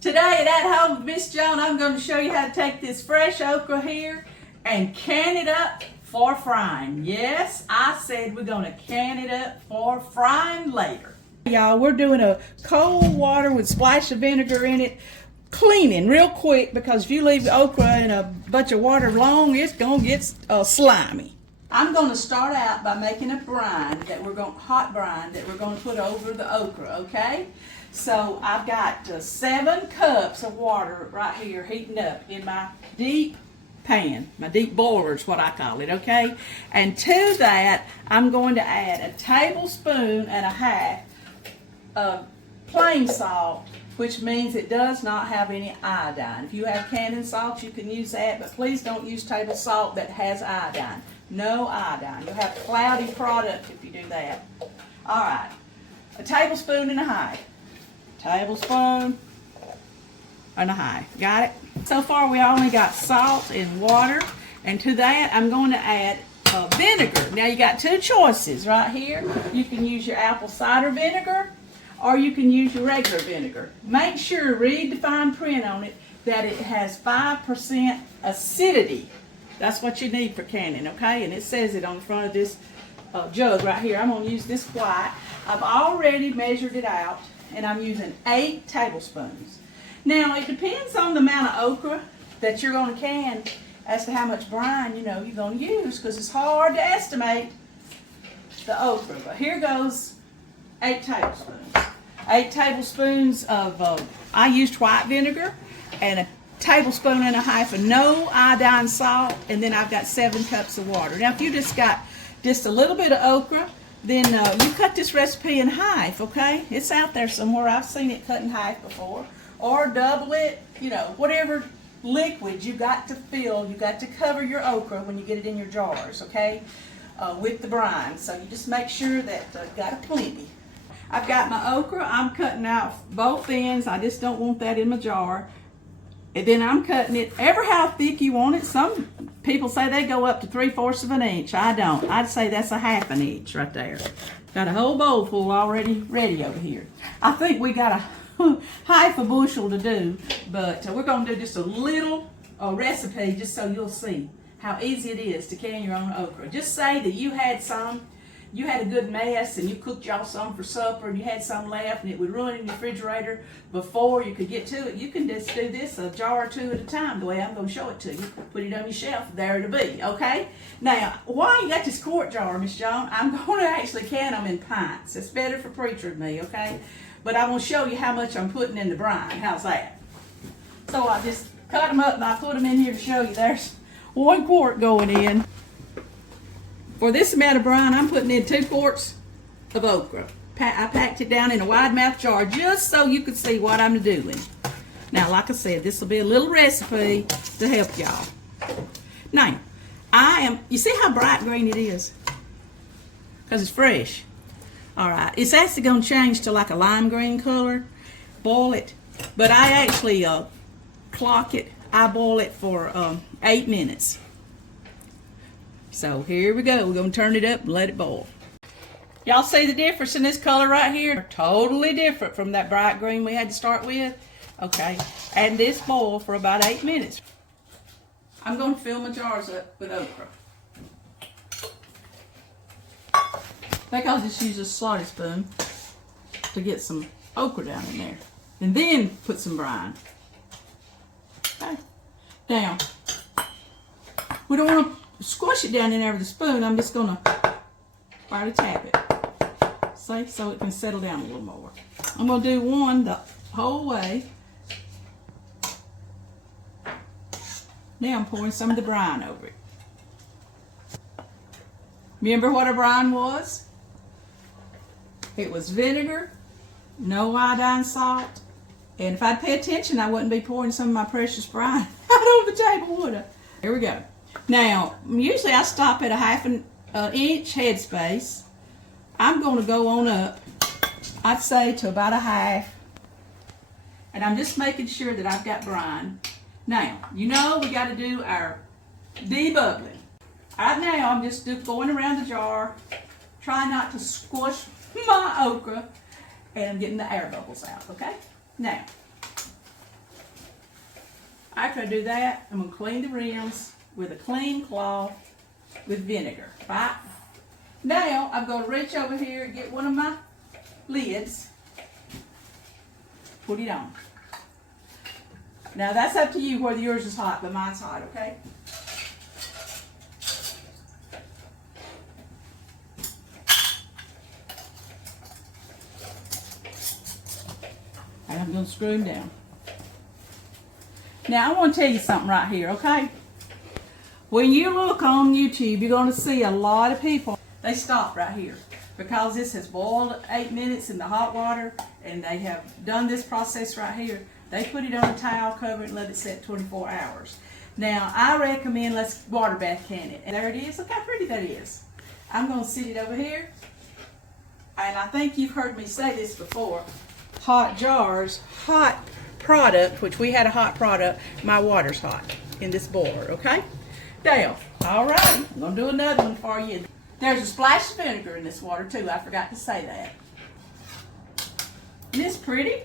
Today at Home with Miss Joan, I'm going to show you how to take this fresh okra here and can it up for frying. Yes, I said we're going to can it up for frying later. Y'all, we're doing a cold water with a splash of vinegar in it, cleaning real quick, because if you leave the okra in a bunch of water long, it's going to get slimy. I'm going to start out by making a brine hot brine that we're going to put over the okra, okay? So I've got 7 cups of water right here heating up in my deep pan. My deep boiler is what I call it, okay? And to that, I'm going to add a tablespoon and a half of plain salt, which means it does not have any iodine. If you have canning salt, you can use that, but please don't use table salt that has iodine. No iodine. You'll have a cloudy product if you do that. All right, a tablespoon and a half. Tablespoon and a half. Got it? So far we only got salt and water, and to that I'm going to add vinegar. Now you got 2 choices right here. You can use your apple cider vinegar or you can use your regular vinegar. Make sure, read the fine print on it, that it has 5% acidity. That's what you need for canning, okay? And it says it on the front of this jug right here. I'm going to use this white. I've already measured it out, and I'm using 8 tablespoons. Now, it depends on the amount of okra that you're going to can as to how much brine, you're going to use, because it's hard to estimate the okra. But here goes 8 tablespoons. 8 tablespoons of, I used white vinegar, and a tablespoon and a half of no iodine salt, and then I've got 7 cups of water. Now, if you just got just a little bit of okra, then you cut this recipe in half, okay? It's out there somewhere. I've seen it cut in half before. Or double it, whatever liquid you got to fill, you got to cover your okra when you get it in your jars, okay? With the brine. So you just make sure that you got a plenty. I've got my okra. I'm cutting out both ends. I just don't want that in my jar. And then I'm cutting it ever how thick you want it. Some people say they go up to 3/4 of an inch. I don't. I'd say that's a 1/2 inch right there. Got a whole bowl full already ready over here. I think we got a 1/2 bushel to do, but we're going to do just a little recipe just so you'll see how easy it is to can your own okra. Just say that you had a good mess and you cooked y'all some for supper and you had some left and it would run in the refrigerator before you could get to it. You can just do this a jar or 2 at a time the way I'm going to show it to you. Put it on your shelf, there it'll be, okay? Now, why you got this quart jar, Miss Joan? I'm going to actually can them in pints. It's better for preacher than me, okay? But I'm going to show you how much I'm putting in the brine. How's that? So I just cut them up and I put them in here to show you. There's 1 quart going in. For this amount of brine, I'm putting in 2 quarts of okra. I packed it down in a wide mouth jar just so you could see what I'm doing. Now, like I said, this will be a little recipe to help y'all. Now, you see how bright green it is? Because it's fresh. All right, it's actually going to change to like a lime green color. Boil it, but I actually clock it. I boil it for 8 minutes. So here we go. We're going to turn it up and let it boil. Y'all see the difference in this color right here? Totally different from that bright green we had to start with. Okay, and this boil for about 8 minutes. I'm going to fill my jars up with okra. I think I'll just use a slotty spoon to get some okra down in there. And then put some brine. Okay. Now, we don't want to squish it down in there with a spoon. I'm just going to try to tap it. See? So it can settle down a little more. I'm going to do one the whole way. Now I'm pouring some of the brine over it. Remember what a brine was? It was vinegar, no iodine salt, and if I'd pay attention, I wouldn't be pouring some of my precious brine out on the table, would I? Here we go. Now, usually I stop at a 1/2 inch headspace. I'm going to go on up, I'd say to about 1/2, and I'm just making sure that I've got brine. Now, we got to do our debubbling. Right now, I'm just going around the jar, trying not to squish my okra, and I'm getting the air bubbles out, okay? Now, After I do that, I'm gonna clean the rims with a clean cloth with vinegar, right? Now, I'm gonna reach over here and get one of my lids, put it on. Now, that's up to you whether yours is hot, but mine's hot, okay? And I'm gonna screw them down. Now, I want to tell you something right here, okay? When you look on YouTube, you're going to see a lot of people, they stop right here because this has boiled 8 minutes in the hot water and they have done this process right here. They put it on a towel, cover it, and let it set 24 hours. Now, I recommend let's water bath can it. And there it is. Look how pretty that is. I'm going to sit it over here. And I think you've heard me say this before. Hot jars, hot product, which we had a hot product, my water's hot in this boiler, okay? Now, all right, I'm gonna do another one for you. There's a splash of vinegar in this water too, I forgot to say that. Isn't this pretty?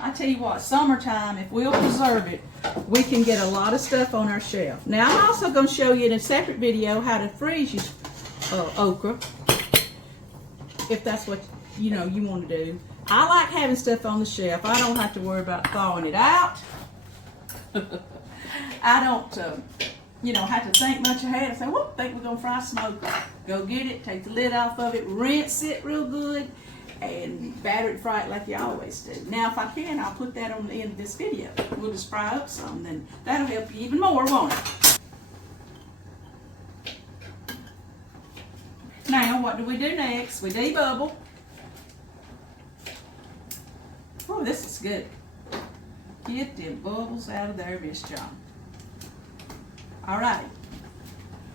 I tell you what, summertime, if we'll preserve it, we can get a lot of stuff on our shelf. Now, I'm also gonna show you in a separate video how to freeze your okra, if that's what you want to do. I like having stuff on the shelf. I don't have to worry about thawing it out. I don't, have to think much ahead and say, whoop, think we're going to fry some okra. Go get it, take the lid off of it, rinse it real good, and batter it, fry it like you always do. Now, if I can, I'll put that on the end of this video. We'll just fry up some, then that'll help you even more, won't it? Now, what do we do next? We debubble. Oh, this is good. Get them bubbles out of there, Miss Joan. All right.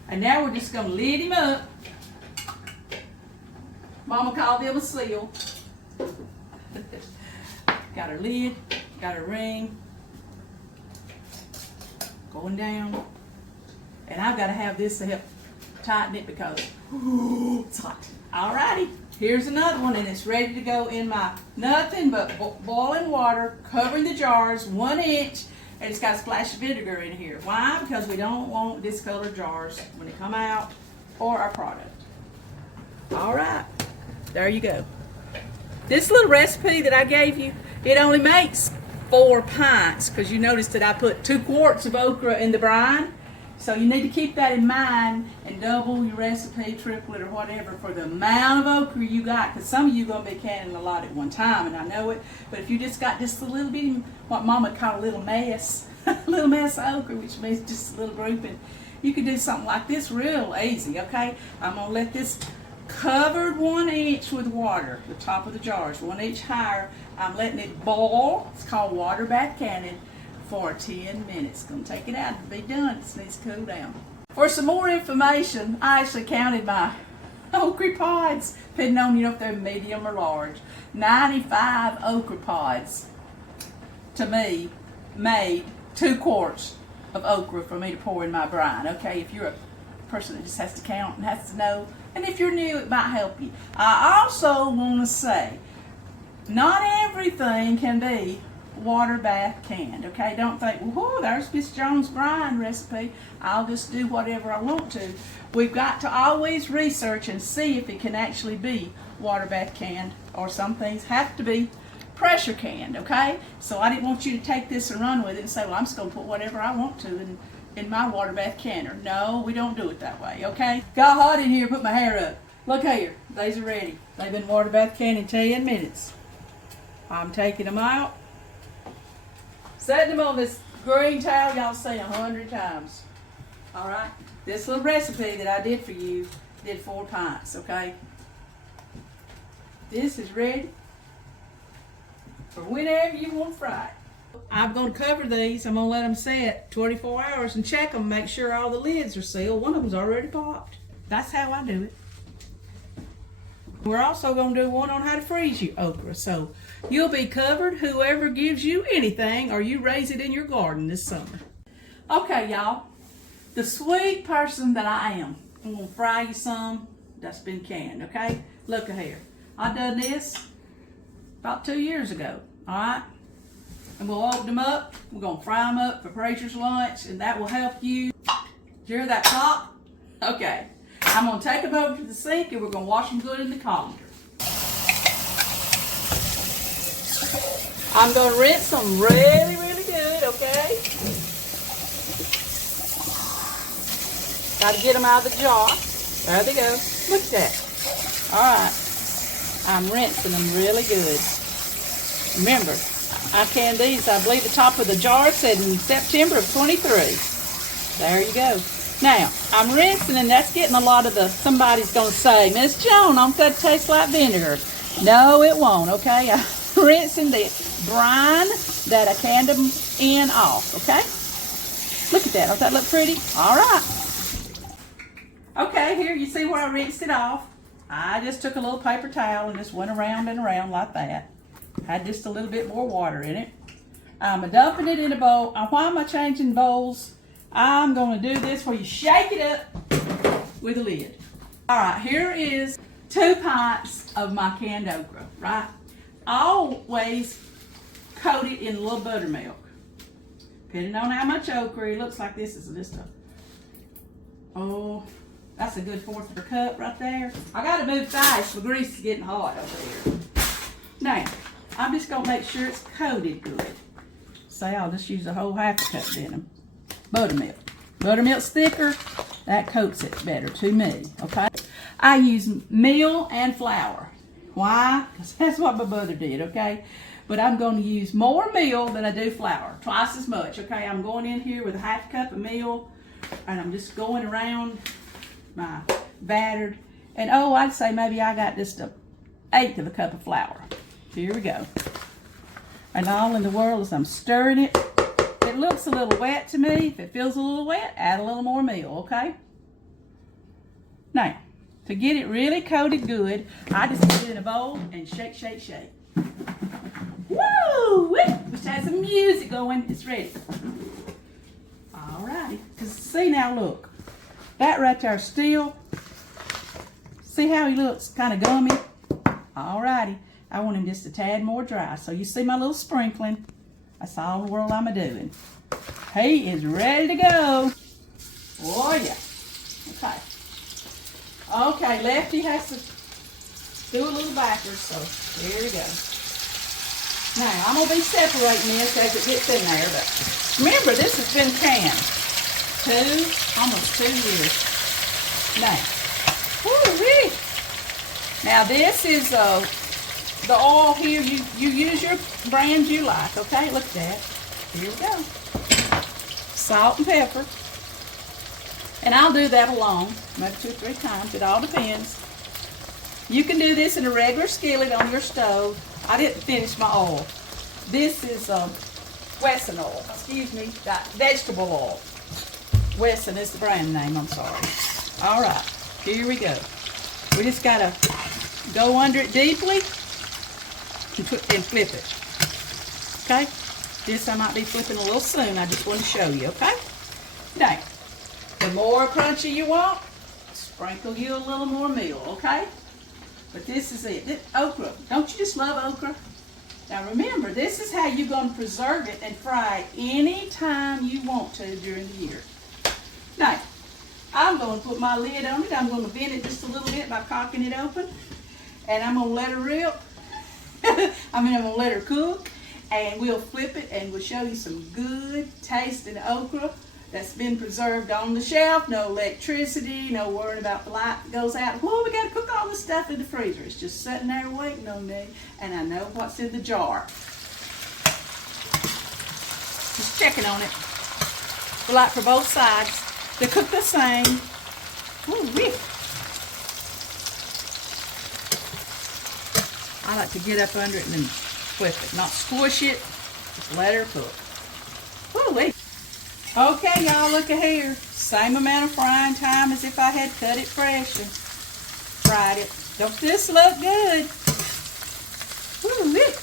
And now we're just going to lid him up. Mama called them a seal. Got her lid, got her ring. Going down. And I've got to have this to help tighten it because it's hot. All righty. Here's another one, and it's ready to go in my nothing but boiling water, covering the jars 1 inch, and it's got a splash of vinegar in here. Why? Because we don't want discolored jars when they come out for our product. All right, there you go. This little recipe that I gave you, it only makes 4 pints because you noticed that I put 2 quarts of okra in the brine. So you need to keep that in mind and double your recipe, triple it, or whatever for the amount of okra you got. Because some of you are going to be canning a lot at one time, and I know it. But if you just got just a little bit, what Mama would call a little mess, a little mess of okra, which means just a little grouping, you can do something like this real easy, okay? I'm going to let this covered 1 inch with water, the top of the jars, 1 inch higher. I'm letting it boil. It's called Waterbath Canning. For 10 minutes. Gonna take it out and be done. It needs to cool down. For some more information, I actually counted my okra pods, depending on if they're medium or large. 95 okra pods to me made 2 quarts of okra for me to pour in my brine. Okay, if you're a person that just has to count and has to know, and if you're new, it might help you. I also want to say, not everything can be water bath canned, okay? Don't think, well, there's Miss Joan's brine recipe. I'll just do whatever I want to. We've got to always research and see if it can actually be water bath canned, or some things have to be pressure canned, okay? So I didn't want you to take this and run with it and say, well, I'm just going to put whatever I want to in my water bath canner. No, we don't do it that way, okay? Got hot in here, put my hair up. Look here, these are ready. They've been water bath canned in 10 minutes. I'm taking them out. Setting them on this green towel y'all seen 100 times. All right. This little recipe that I did for you did 4 pints, okay? This is ready for whenever you want to fry it. I'm going to cover these. I'm going to let them set 24 hours and check them, make sure all the lids are sealed. One of them's already popped. That's how I do it. We're also going to do one on how to freeze your okra. So you'll be covered whoever gives you anything or you raise it in your garden this summer. Okay, y'all. The sweet person that I am, I'm going to fry you some that's been canned, okay? Look here. I done this about 2 years ago, all right? and we'll open them up. We're gonna fry them up for Preacher's lunch, and that will help you. Did you hear that pop? Okay. I'm gonna take them over to the sink, and we're gonna wash them good in the colander. I'm gonna rinse them really, really good, okay? Gotta get them out of the jar. There they go. Look at that. All right. I'm rinsing them really good. Remember, I canned these, I believe the top of the jar said in September of 23. There you go. Now, I'm rinsing, and that's getting a lot of the, somebody's going to say, Miss Joan, I'm going to taste like vinegar. No, it won't, okay? I'm rinsing the brine that I canned them in off, okay? Look at that. Don't that look pretty? All right. Okay, here you see where I rinsed it off. I just took a little paper towel and just went around and around like that. Had just a little bit more water in it. I'm dumping it in a bowl. Why am I changing bowls? I'm going to do this where you shake it up with a lid. All right, here is 2 pints of my canned okra, right? Always coat it in a little buttermilk. Depending on how much okra, it looks like this is just a, oh, that's a good 1/4 of a cup right there. I got to move fast. The grease is getting hot over here. Now, I'm just going to make sure it's coated good. Say I'll just use a whole 1/2 cup in them. Buttermilk. Buttermilk's thicker. That coats it better to me, okay? I use meal and flour. Why? Because that's what my mother did, okay? But I'm going to use more meal than I do flour. Twice as much, okay? I'm going in here with a 1/2 cup of meal, and I'm just going around my battered, and oh, I'd say maybe I got just a 1/8 of a cup of flour. Here we go. And all in the world as I'm stirring it, it looks a little wet to me. If it feels a little wet, add a little more meal, okay? Now, to get it really coated good, I just put it in a bowl and shake, shake, shake. Woo! Just had some music going. It's ready. All righty. See now, look. That right there still. See how he looks? Kind of gummy. All righty. I want him just a tad more dry. So you see my little sprinkling. That's all the world I'm a-doing. He is ready to go. Oh, yeah. Okay. Okay, Lefty has to do a little backwards, so here we go. Now, I'm going to be separating this as it gets in there, but remember, this has been canned. Almost 2 years. Now, woo-wee. Now, this is the oil here. You use your brand you like, okay? Look at that. Here we go. Salt and pepper. And I'll do that alone, maybe 2 or 3 times. It all depends. You can do this in a regular skillet on your stove. I didn't finish my oil. This is Wesson oil. Excuse me, vegetable oil. Wesson is the brand name, I'm sorry. All right, here we go. We just got to go under it deeply and flip it. Okay? This I might be flipping a little soon. I just want to show you, okay? Now, the more crunchy you want, sprinkle you a little more meal, okay? But this is it. This okra. Don't you just love okra? Now remember, this is how you're going to preserve it and fry it any time you want to during the year. Now, I'm going to put my lid on it. I'm going to vent it just a little bit by cocking it open. And I'm going to let her rip. I'm going to let her cook. And we'll flip it and we'll show you some good tasting okra that's been preserved on the shelf. No electricity, no worrying about the light that goes out. Whoa, we got to cook all this stuff in the freezer. It's just sitting there waiting on me. And I know what's in the jar. Just checking on it. We like for both sides. They cook the same. Woo-wee. I like to get up under it and then flip it. Not squish it. Just let her cook. Woo-wee. Okay, y'all, look at here. Same amount of frying time as if I had cut it fresh and fried it. Don't this look good? Woo-wee.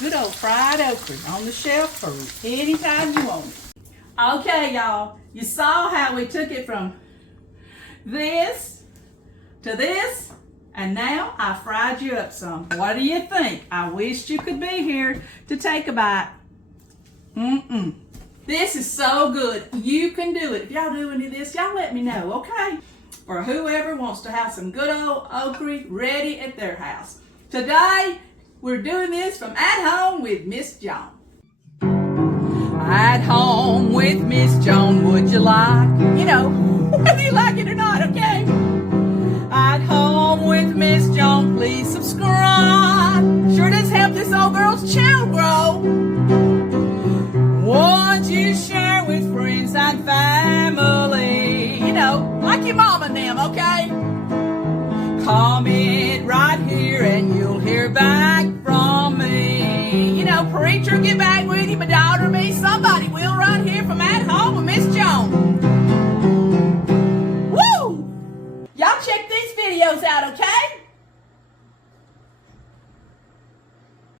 Good old fried okra on the shelf for any time you want it. Okay, y'all, you saw how we took it from this to this And now I fried you up some. What do you think? I wished you could be here to take a bite. This is so good. You can do it. If y'all do any of this, y'all let me know, okay? Or whoever wants to have some good old okra ready at their house. Today, we're doing this from At Home with Miss Joan. At home with Miss Joan, would you like? You know, whether you like it or not, okay? At home with Miss Joan, please subscribe. Sure does help this old girl's channel grow. Won't you share with friends and family? You know, like your mom and them, okay? Comment right here and you'll hear back from me. You know, preacher, get back with you, my daughter, me, somebody will right here from At Home with Miss Joan. Woo! Y'all check these videos out, okay?